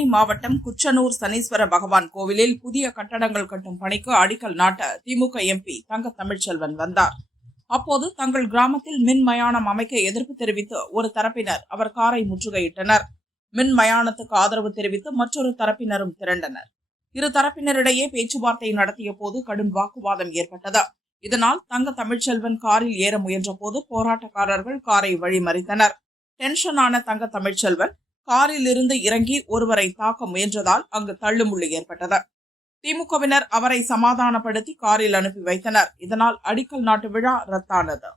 தேனி மாவட்டம் குச்சனூர் சனீஸ்வர பகவான் கோவிலில் புதிய கட்டடங்கள் கட்டும் பணிக்கு அடிக்கல் நாட்ட திமுக எம்பி தங்க தமிழ்ச்செல்வன் வந்தார். அப்போது தங்கள் கிராமத்தில் மின் மயானம் அமைக்க எதிர்ப்பு தெரிவித்து ஒரு தரப்பினர் அவர் காரை முற்றுகையிட்டனர். மின் மயானத்துக்கு ஆதரவு தெரிவித்து மற்றொரு தரப்பினரும் திரண்டனர். இரு தரப்பினரிடையே பேச்சுவார்த்தை நடத்திய போது கடும் வாக்குவாதம் ஏற்பட்டது. இதனால் தங்க தமிழ்ச்செல்வன் காரில் ஏற முயன்ற போது போராட்டக்காரர்கள் காரை வழிமறித்தனர். டென்ஷனான தங்க தமிழ்ச்செல்வன் காரில் இருந்து இறங்கி ஒருவரை தாக்க முயன்றதால் அங்கு தள்ளுமுள்ளு ஏற்பட்டது. திமுகவினர் அவரை சமாதானப்படுத்தி காரில் அனுப்பி வைத்தனர். இதனால் அடிக்கல் நாட்டு விழா ரத்தானது.